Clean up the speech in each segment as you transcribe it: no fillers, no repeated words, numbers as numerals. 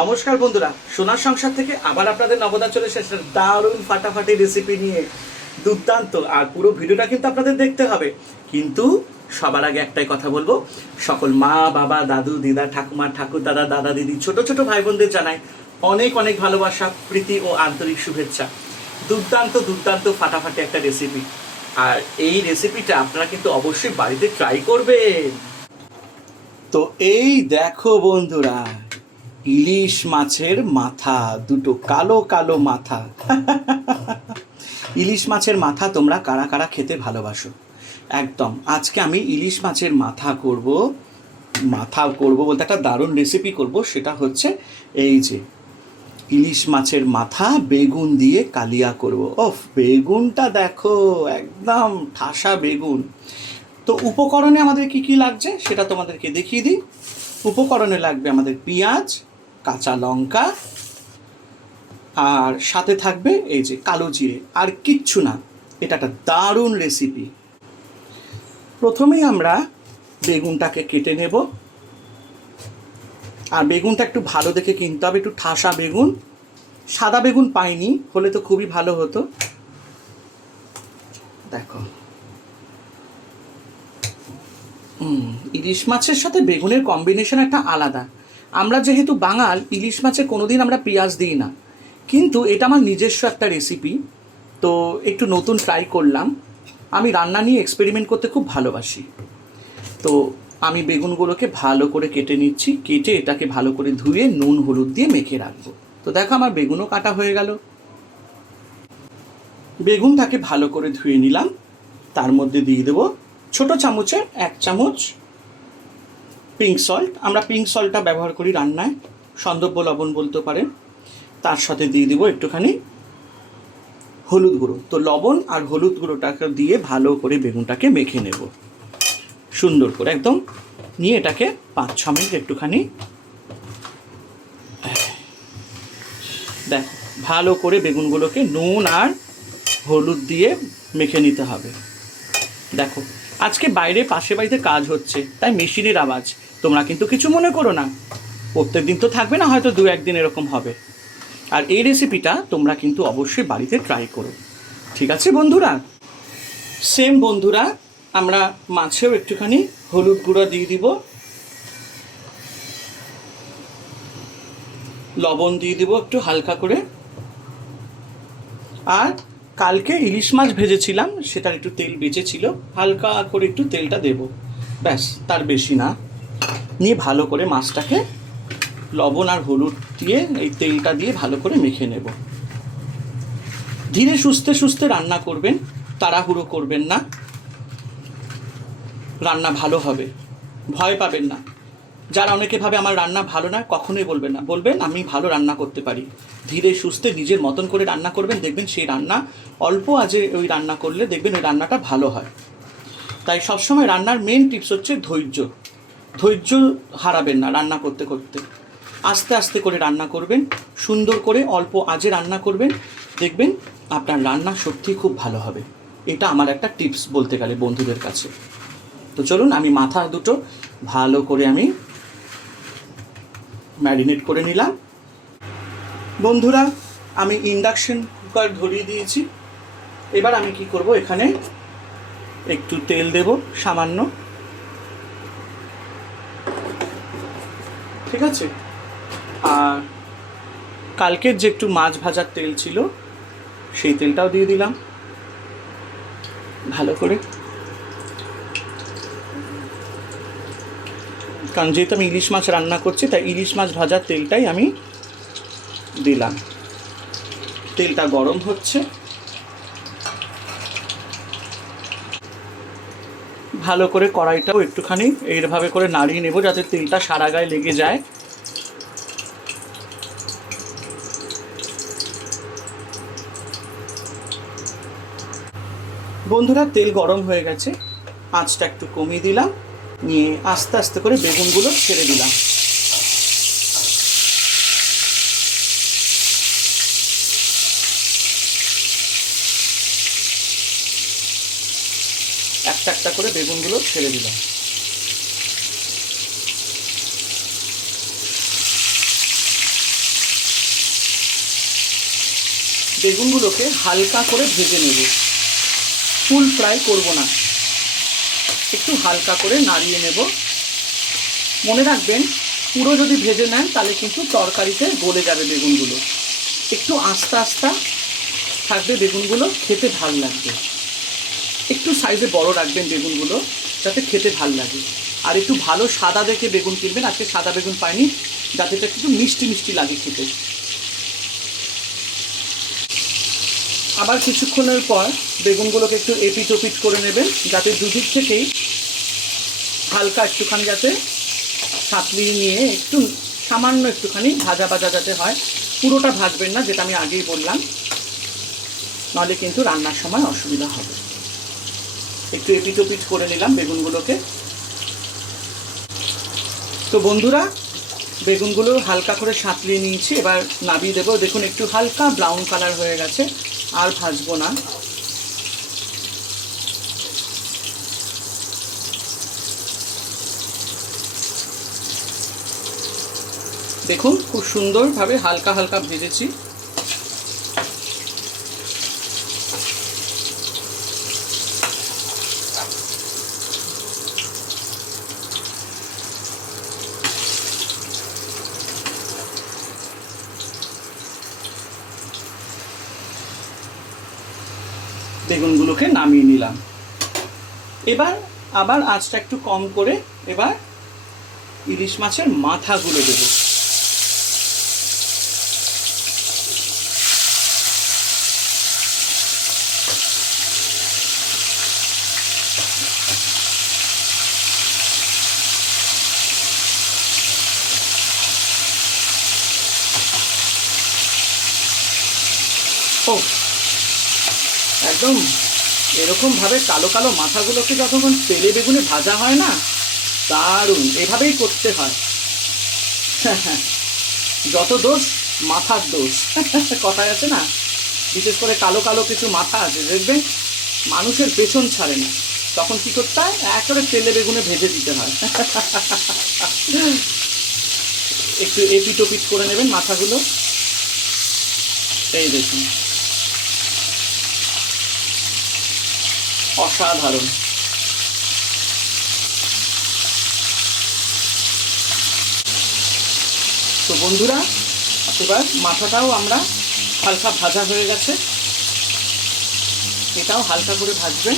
নমস্কার বন্ধুরা, সোনার সংসার থেকে আবার আপনাদের নবদা চলে এসেছে দারুণ ফাটাফাটি রেসিপি নিয়ে। দুর্দান্ত। আর পুরো ভিডিওটা কিন্তু আপনাদের দেখতে হবে। কিন্তু সবার আগে একটাই কথা বলবো, সকল মা বাবা দাদু দিদা ঠাকুমা ঠাকুর দাদা দাদা দিদি ছোট ছোট ভাই বোনদের জানাই অনেক অনেক ভালোবাসা, প্রীতি ও আন্তরিক শুভেচ্ছা। দুর্দান্ত দুর্দান্ত ফাটাফাটি একটা রেসিপি। আর এই রেসিপিটা আপনারা কিন্তু অবশ্যই বাড়িতে ট্রাই করবেন। তো এই দেখো বন্ধুরা, ইলিশ মাছের মাথা, দুটো কালো কালো মাথা। ইলিশ মাছের মাথা তোমরা কারা কারা খেতে ভালোবাসো? একদম আজকে আমি ইলিশ মাছের মাথা করব বলতে একটা দারুণ রেসিপি করব। সেটা হচ্ছে এই যে ইলিশ মাছের মাথা বেগুন দিয়ে কালিয়া করব। ওফ, বেগুনটা দেখো, একদম ঠাসা বেগুন। তো উপকরণে আমাদের কি কি লাগছে সেটা তোমাদেরকে দেখিয়ে দিই। উপকরণে লাগবে আমাদের পেঁয়াজ, কাঁচা লঙ্কা, আর সাথে থাকবে এই যে কালো জিরে, আর কিচ্ছু না। এটা একটা দারুণ রেসিপি। প্রথমেই আমরা বেগুনটাকে কেটে নেব। আর বেগুনটা একটু ভালো দেখে কিনতে হবে, একটু ঠাসা বেগুন। সাদা বেগুন পাইনি, হলে তো খুবই ভালো হতো। দেখো, ইলিশ মাছের সাথে বেগুনের কম্বিনেশন একটা আলাদা। আমরা যেহেতু বাঙাল, ইলিশ মাছে কোনোদিন আমরা পেঁয়াজ দিই না, কিন্তু এটা আমার নিজস্ব একটা রেসিপি। তো একটু নতুন ট্রাই করলাম। আমি রান্না নিয়ে এক্সপেরিমেন্ট করতে খুব ভালোবাসি। তো আমি বেগুনগুলোকে ভালো করে কেটে নিচ্ছি। কেটে এটাকে ভালো করে ধুয়ে নুন হলুদ দিয়ে মেখে রাখবো। তো দেখো, আমার বেগুনও কাটা হয়ে গেল। বেগুনটাকে ভালো করে ধুয়ে নিলাম। তার মধ্যে দিয়ে দেবো ছোট চামচে 1 চামচ পিঙ্ক সল্ট। আমরা পিঙ্ক সল্টটা ব্যবহার করি রান্নায়, সন্দর্ভ লবণ বলতে পারেন। তার সাথে দিয়ে দিব একটুখানি হলুদ গুঁড়ো। তো লবণ আর হলুদ গুঁড়োটাকে দিয়ে ভালো করে বেগুনটাকে মেখে নেব সুন্দর করে একদম। নিয়ে এটাকে 5-6 মিনিট একটুখানি দেখো ভালো করে বেগুনগুলোকে নুন আর হলুদ দিয়ে মেখে নিতে হবে। দেখো, আজকে বাইরে পাশে বাড়িতে কাজ হচ্ছে, তাই মেশিনের আওয়াজ। তোমরা কিন্তু কিছু মনে করো না, প্রত্যেক দিন তো থাকবে না, হয়তো 2-1 দিন এরকম হবে। আর এই রেসিপিটা তোমরা কিন্তু অবশ্যই বাড়িতে ট্রাই করো, ঠিক আছে বন্ধুরা? সেম বন্ধুরা, আমরা মাছেও একটুখানি হলুদ গুঁড়ো দিয়ে দিব, লবণ দিয়ে দিব একটু হালকা করে। আর কালকে ইলিশ মাছ ভেজেছিলাম, সেটার একটু তেল বেঁচেছিল, হালকা করে একটু তেলটা দেব, ব্যাস, তার বেশি না। নিয়ে ভালো করে মাছটাকে লবণ আর হলুদ দিয়ে এই তেলটা দিয়ে ভালো করে মেখে নেব। ধীরে সুস্থে সুস্থে রান্না করবেন, তাড়াহুড়ো করবেন না, রান্না ভালো হবে, ভয় পাবেন না। যারা অনেকে ভাবে আমার রান্না ভালো না, কখনোই বলবেন না, বলবেন আমি ভালো রান্না করতে পারি। ধীরে সুস্থে নিজের মতন করে রান্না করবেন, দেখবেন সেই রান্না অল্প আজে ওই রান্না করলে দেখবেন ওই রান্নাটা ভালো হয়। তাই সবসময় রান্নার মেন টিপস হচ্ছে ধৈর্য। ধৈর্য হারাবেন না রান্না করতে করতে। আস্তে আস্তে করে রান্না করবেন, সুন্দর করে অল্প আজে রান্না করবেন, দেখবেন আপনার রান্না সত্যিই খুব ভালো হবে। এটা আমার একটা টিপস বলতে গেলে বন্ধুদের কাছে। তো চলুন, আমি মাথা দুটো ভালো করে আমি ম্যারিনেট করে নিলাম। বন্ধুরা, আমি ইন্ডাকশন কুকার ধরিয়ে দিয়েছি। এবার আমি কি করব, এখানে একটু তেল দেব সামান্য, ঠিক আছে? আর কালকের যে একটু মাছ ভাজার তেল ছিল, সেই তেলটাও দিয়ে দিলাম ভালো করে। কারণ যেহেতু আমি ইলিশ মাছ রান্না করছি, তাই ইলিশ মাছ ভাজার তেলটাই আমি দিলাম। তেলটা গরম হচ্ছে, ভালো করে কড়াইটাও একটুখানি এইভাবে করে নাড়িয়ে নেব যাতে তেলটা সারা গায়ে লেগে যায়। বন্ধুরা, তেল গরম হয়ে গেছে, আঁচটা একটু কমিয়ে দিলাম। নিয়ে আস্তে আস্তে করে বেগুনগুলো ছেড়ে দিলাম। একটা একটা করে বেগুনগুলো ছেড়ে দিলাম। বেগুনগুলোকে হালকা করে ভেজে নেব, ফুল ফ্রাই করব না, একটু হালকা করে নাড়িয়ে নেব। মনে রাখবেন, পুরো যদি ভেজে নেন তাহলে কিন্তু তরকারিতে গলে যাবে বেগুনগুলো। একটু আস্তে আস্তে থাকবে বেগুনগুলো, খেতে ভাল লাগবে। একটু সাইজে বড় রাখবেন বেগুনগুলো, যাতে খেতে ভাল লাগে। আর একটু ভালো সাদা দেখে বেগুন কিনবেন, আজকে সাদা বেগুন পাইনি, যাতে এটা একটু মিষ্টি মিষ্টি লাগে খেতে। আবার কিছুক্ষণের পর বেগুনগুলোকে একটু এপিট ওপিট করে নেবেন, যাতে দুদিক থেকেই হালকা একটুখানি যাতে সাঁতলিয়ে নিয়ে একটু সামান্য একটুখানি ভাজা ভাজা যাতে হয়। পুরোটা ভাজবেন না, যেটা আমি আগেই বললাম, নাহলে কিন্তু রান্নার সময় অসুবিধা হবে। একটু এপিট ওপিট করে নিলাম বেগুনগুলোকে। তো বন্ধুরা, বেগুনগুলো হালকা করে সাঁতলিয়ে নিয়েছি, এবার নামিয়ে দেবো। দেখুন একটু হালকা ব্রাউন কালার হয়ে গেছে, আর ভাজবো না। দেখুন খুব সুন্দরভাবে হালকা হালকা ভেজেছি। বেগুনগুলোকে নামিয়ে নিলাম। এবার আবার আঁচটা একটু কম করে এবার ইলিশ মাছের মাথাগুলো দেবো। ও একদম এরকমভাবে কালো কালো মাথাগুলোকে যতক্ষণ তেলে বেগুনে ভাজা হয় না, দারুণ। এভাবেই করতে হয়। যত দোষ মাথার দোষ, কথায় আছে না। বিশেষ করে কালো কালো কিছু মাথা আছে, দেখবেন মানুষের পেছন ছাড়ে না, তখন কী করতে হয়, একেবারে তেলে বেগুনে ভেজে দিতে হয়। একটু এপিট ওপিট করে নেবেন মাথাগুলো। এই দেখুন, অসাধারণ। তো বন্ধুরা, এবার মাথাটাও আমরা হালকা ভাজা হয়ে গেছে, এটাও হালকা করে ভাজবেন।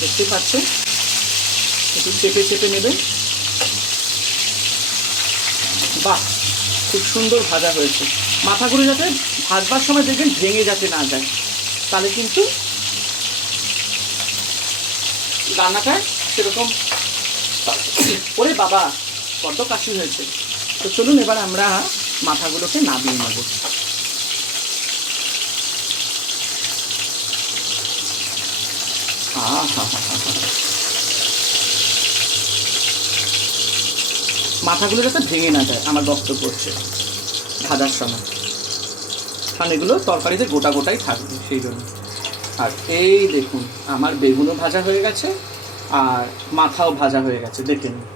দেখতে পাচ্ছেন, একটু চেপে চেপে নেবেন। বাহ, খুব সুন্দর ভাজা হয়েছে। মাথাগুলো যাতে ভাজবার সময় দেখবেন ভেঙে যাতে না যায়, তাহলে কিন্তু রান্নাটা সেরকম। ওরে বাবা, কত কাশি হয়েছে। তো চলুন এবার আমরা মাথাগুলোকে নামিয়ে নেব। মাথাগুলো যাতে ভেঙে না যায়, আমার বক্তব্য হচ্ছে ভাজার সময়, কারণ এগুলো তরকারিতে গোটা গোটাই থাকবে সেই জন্য। আর এই দেখুন, আমার বেগুনও ভাজা হয়ে গেছে আর মাথাও ভাজা হয়ে গেছে, দেখে নিন।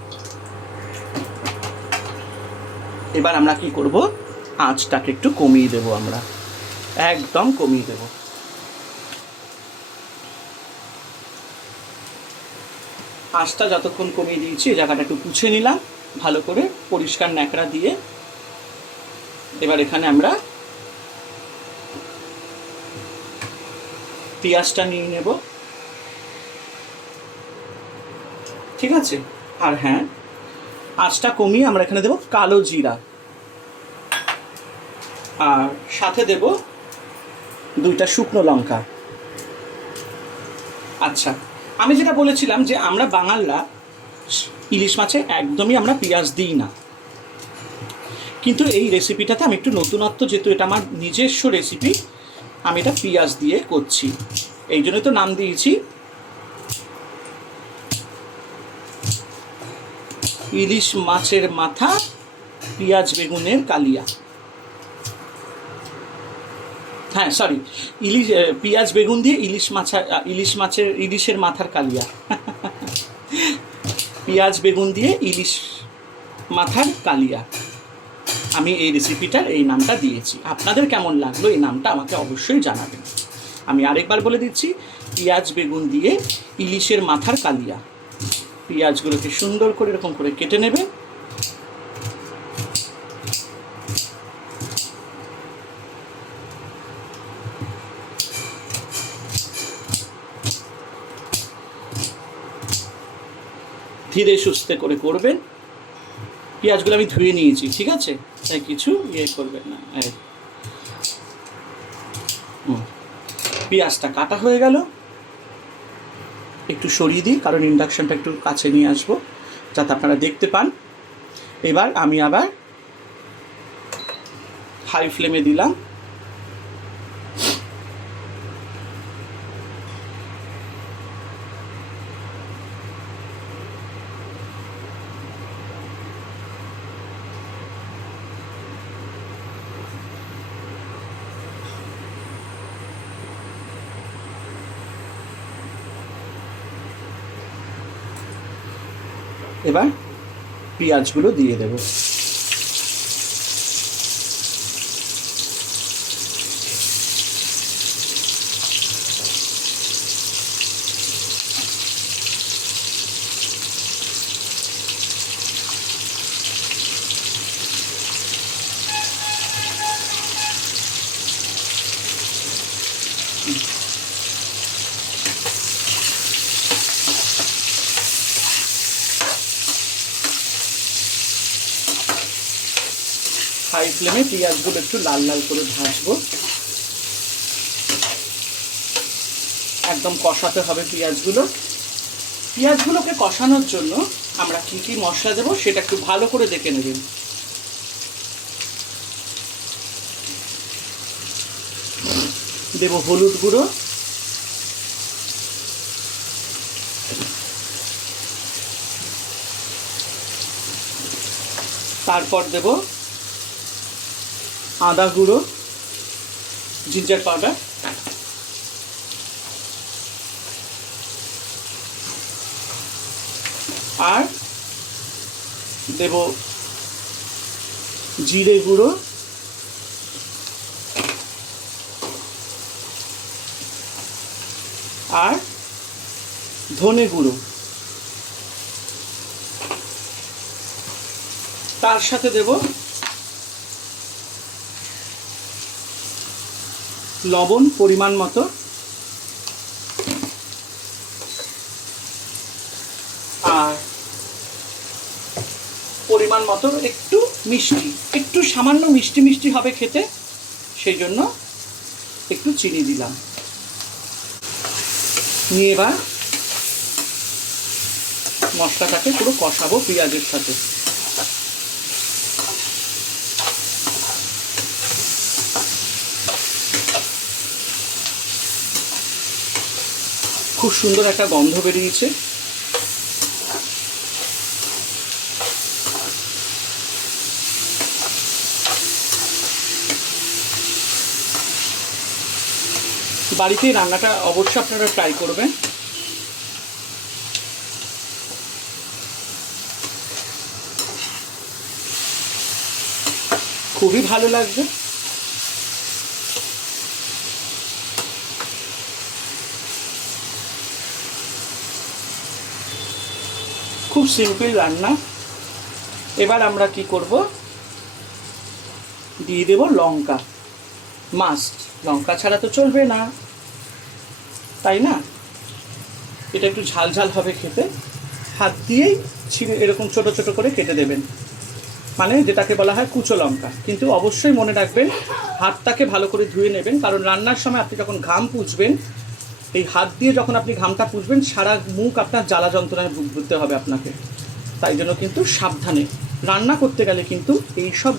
এবার আমরা কি করব, আঁচটাকে একটু কমিয়ে দেব, আমরা একদম কমিয়ে দেব। আঁচটা যতক্ষণ কমিয়ে দিয়েছি, এই জায়গাটা একটু পুছে নিলাম ভালো করে পরিষ্কার ন্যাকড়া দিয়ে। এবার এখানে আমরা পেঁয়াজটা নিয়ে নেব, ঠিক আছে। আর হ্যাঁ, আঁচটা কমিয়ে আমরা এখানে দেব কালো জিরা, আর সাথে দেব 2টা শুকনো লঙ্কা। আচ্ছা, আমি যেটা বলেছিলাম যে আমরা বাঙালরা ইলিশ মাছে একদমই আমরা পেঁয়াজ দিই না, কিন্তু এই রেসিপিটাতে আমি একটু নতুনত্ব, যেহেতু এটা আমার নিজস্ব রেসিপি, আমি এটা পেঁয়াজ দিয়ে করছি, এই জন্যই তো নাম দিয়েছি ইলিশ মাছের মাথা পেঁয়াজ বেগুনের কালিয়া। হ্যাঁ সরি, পেঁয়াজ বেগুন দিয়ে ইলিশের মাথার কালিয়া। পেঁয়াজ বেগুন দিয়ে ইলিশ মাথার কালিয়া। আমি এই রেসিপিটার এই নামটা দিয়েছি। আপনাদের কেমন লাগলো এই নামটা আমাকে অবশ্যই জানাবেন। আমি আরেকবার বলে দিচ্ছি, পেঁয়াজ বেগুন দিয়ে ইলিশের মাথার কালিয়া। পেঁয়াজগুলোকে সুন্দর করে এরকম করে কেটে নেবেন। ধীরে সুস্থে করে করবেন। পেঁয়াজগুলো আমি ধুয়ে নিয়েছি, ঠিক আছে, তাই কিছু করবেন না। পেঁয়াজটা কাটা হয়ে গেল। একটু সরিয়ে দিই, কারণ ইন্ডাকশনটা একটু কাছে নিয়ে আসবো যাতে আপনারা দেখতে পান। এবার আমি আবার হাই ফ্লেমে দিলাম। এবার পেঁয়াজগুলো দিয়ে দেব। হাই ফ্লেমে পেঁয়াজগুলো একটু লাল লাল করে ভাজবো। একদম কষাতে হবে পেঁয়াজগুলো। পেঁয়াজগুলোকে কষানোর জন্য আমরা কি কি মশলা দেবো সেটা একটু ভালো করে দেখে নেবেন। দেব হলুদ গুঁড়ো, তারপর দেব আদা গুঁড়ো, জিঞ্জার পাউডার, আর দেব জিরে গুঁড়ো, আর ধনে গুঁড়ো। তার সাথে দেব লবণ পরিমাণ মতো, আর পরিমাণ মতো একটু মিষ্টি, একটু সামান্য মিষ্টি মিষ্টি হবে খেতে, সেই জন্য একটু চিনি দিলাম। নিয়ে এবার মশলাটাকে পুরো কষাবো পেঁয়াজের সাথে। খুব সুন্দর একটা গন্ধ বেরিয়েছে। বাড়িতে রান্নাটা অবশ্যই আপনারা ট্রাই করবেন। খুবই ভালো লাগবে। খুব সিম্পল রান্না। এবার আমরা কি করব, দিয়ে দেব লঙ্কা। মাস্ট, লঙ্কা ছাড়া তো চলবে না, তাই না? এটা একটু ঝাল ঝাল হবে খেতে। হাত দিয়েই ছিঁড়ে এরকম ছোট ছোট করে কেটে দেবেন, মানে যেটাকে বলা হয় কুচো লঙ্কা। কিন্তু অবশ্যই মনে রাখবেন হাতটাকে ভালো করে ধুয়ে নেবেন, কারণ রান্নার সময় আপনি যখন ঘাম পুছবেন, এই হাত দিয়ে যখন আপনি ঘামটা পুছবেন সারা মুখ আপনার জ্বালা যন্ত্রণায় ভুগতে হবে আপনাকে। তাই জন্য কিন্তু সাবধানে রান্না করতে গেলে কিন্তু এইসব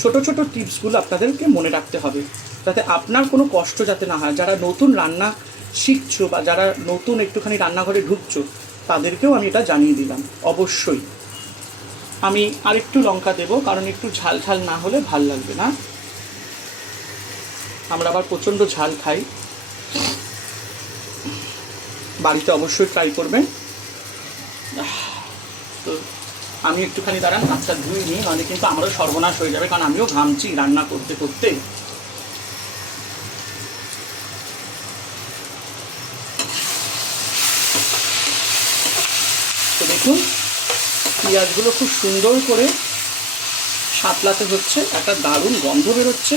ছোট ছোট টিপসগুলো আপনাদেরকে মনে রাখতে হবে, যাতে আপনার কোনো কষ্ট যাতে না হয়। যারা নতুন রান্না শিখছো বা যারা নতুন একটুখানি রান্নাঘরে ঢুকছো, তাদেরকেও আমি এটা জানিয়ে দিলাম। অবশ্যই আমি আরেকটু লঙ্কা দেবো, কারণ একটু ঝাল ঝাল না হলে ভাল লাগবে না। আমরা আবার প্রচণ্ড ঝাল খাই। বাড়িতে অবশ্যই ট্রাই করবেন। তো আমি একটুখানি দাঁড়ান হাতটা ধুয়ে নিই, নাহলে কিন্তু আমারও সর্বনাশ হয়ে যাবে, কারণ আমিও ঘামছি রান্না করতে করতে। তো দেখুন পেঁয়াজগুলো খুব সুন্দর করে সাতলাতে হচ্ছে, একটা দারুণ গন্ধ বেরোচ্ছে।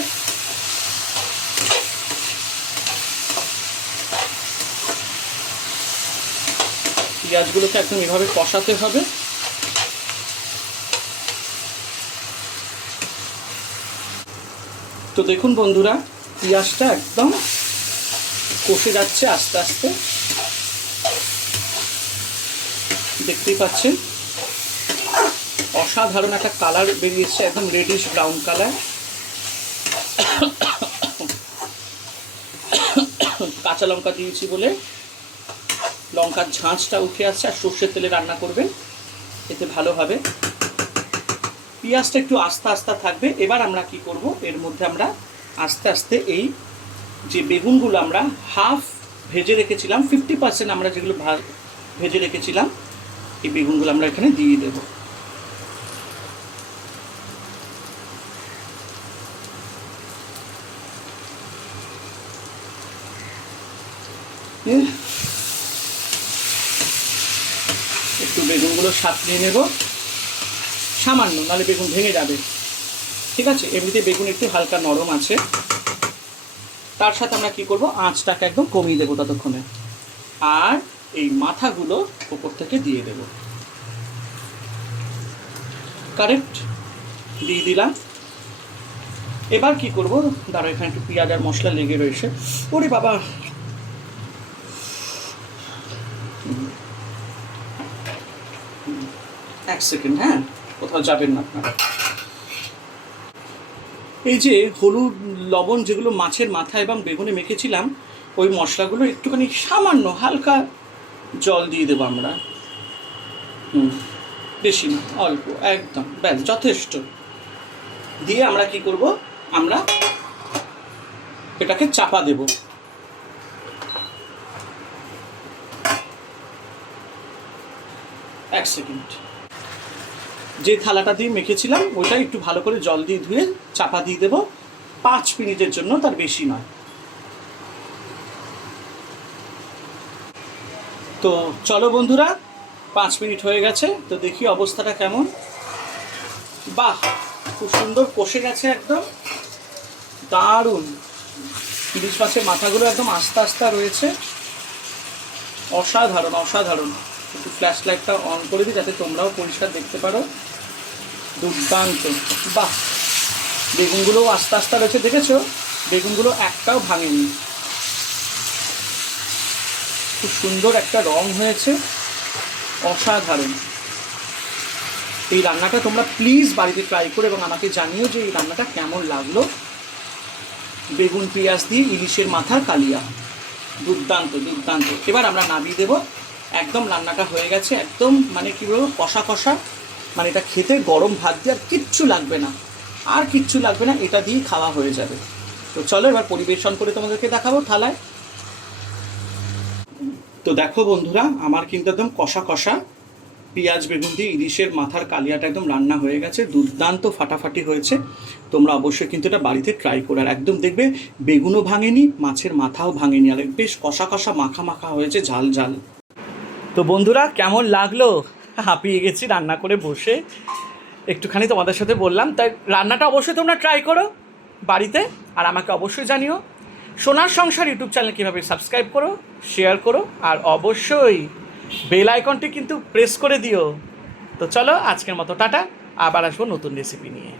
পেঁয়াজগুলোকে একদম এভাবে কষাতে হবে। তো দেখুন বন্ধুরা, পেঁয়াজটা একদম কষে যাচ্ছে আস্তে আস্তে, দেখতেই পাচ্ছেন অসাধারণ একটা কালার বেরিয়েছে, একদম রেডিশ ব্রাউন কালার। কাঁচা লঙ্কা দিয়েছি বলে লঙ্কার ঝাঁঝটা উঠে আসছে, আর সর্ষের তেলে রান্না করবেন, এতে ভালো হবে। পেঁয়াজটা একটু আস্তে আস্তে থাকবে। এবার আমরা কি করব, এর মধ্যে আমরা আস্তে আস্তে এই যে বেগুনগুলো আমরা হাফ ভেজে রেখেছিলাম, 50% আমরা যেগুলো ভেজে রেখেছিলাম, এই বেগুনগুলো আমরা এখানে দিয়ে দেব। একটু বেগুনগুলো সাঁতরিয়ে নেব সামান্য, নাহলে বেগুন ভেঙে যাবে। ঠিক আছে, এমনিতে বেগুন একটু হালকা নরম আছে। তার সাথে আমরা কি করব, আঁচটাকে একদম কমিয়ে দেবো ততক্ষণে, আর এই মাথাগুলো উপর থেকে দিয়ে দেব। কারেক্ট, দিয়ে দিলাম। এবার কি করব, দাঁড়া এখানে একটু পেঁয়াজ আর মশলা লেগে রয়েছে, ওরে বাবা। এক সেকেন্ড, হ্যাঁ, কোথাও যাবেন না আপনারা। এই যে হলুদ লবণ যেগুলো মাছের মাথা এবং বেগুনে মেখেছিলাম, ওই মশলাগুলো একটুখানি সামান্য হালকা জল দিয়ে দেবো আমরা। বেশি না, অল্প, একদম ব্যাস যথেষ্ট। দিয়ে আমরা কি করব, আমরা এটাকে চাপা দেব। এক সেকেন্ড, যে থালাটা দিয়ে মেখেছিলাম ওইটা একটু ভালো করে জল দিয়ে ধুয়ে চাপা দিয়ে দেবো 5 মিনিটের জন্য, তার বেশি নয়। তো চলো বন্ধুরা, 5 মিনিট হয়ে গেছে, তো দেখি অবস্থাটা কেমন। বাহ, খুব সুন্দর কষে গেছে, একদম দারুণ। ইলিশ মাছের মাথাগুলো একদম আস্তে আস্তে রয়েছে, অসাধারণ অসাধারণ। একটু ফ্ল্যাশ লাইটটা অন করে দিই যাতে তোমরাও পরিষ্কার দেখতে পারো। দুর্দান্ত, বাহ। বেগুনগুলোও আস্তে আস্তে রয়েছে, দেখেছো বেগুনগুলো একটাও ভাঙেনি, খুব সুন্দর একটা রং হয়েছে, অসাধারণ। এই রান্নাটা তোমরা প্লিজ বাড়িতে ট্রাই করো এবং আমাকে জানিও যে এই রান্নাটা কেমন লাগলো। বেগুন পেঁয়াজ দিয়ে ইলিশের মাথার কালিয়া, দুর্দান্ত দুর্দান্ত। এবার আমরা নামিয়ে দেবো, একদম রান্নাটা হয়ে গেছে, একদম মানে কী বলবো, কষা কষা। মানে এটা খেতে গরম ভাত দিয়ে আর কিচ্ছু লাগবে না, আর কিচ্ছু লাগবে না, এটা দিয়েই খাওয়া হয়ে যাবে। তো চলো এবার পরিবেশন করে তোমাদেরকে দেখাবো থালায়। তো দেখো বন্ধুরা, আমার কিন্তু একদম কষা কষা পেঁয়াজ বেগুন দিয়ে ইলিশের মাথার কালিয়াটা একদম রান্না হয়ে গেছে, দুর্দান্ত ফাটাফাটি হয়েছে। তোমরা অবশ্যই কিন্তু এটা বাড়িতে ট্রাই করো, আর একদম দেখবে বেগুনও ভাঙেনি, মাছের মাথাও ভাঙেনি, আর বেশ কষা কষা মাখা মাখা হয়েছে, ঝাল ঝাল। তো বন্ধুরা, কেমন লাগলো? হাঁপিয়ে গেছি রান্না করে বসে, একটুখানি তোমাদের সাথে বললাম। তাই রান্নাটা অবশ্যই তোমরা ট্রাই করো বাড়িতে, আর আমাকে অবশ্যই জানিও। সোনার সংসার ইউটিউব চ্যানেল কীভাবে সাবস্ক্রাইব করো, শেয়ার করো, আর অবশ্যই বেল আইকনটি কিন্তু প্রেস করে দিও। তো চলো আজকের মতো টাটা, আবার আসবো নতুন রেসিপি নিয়ে।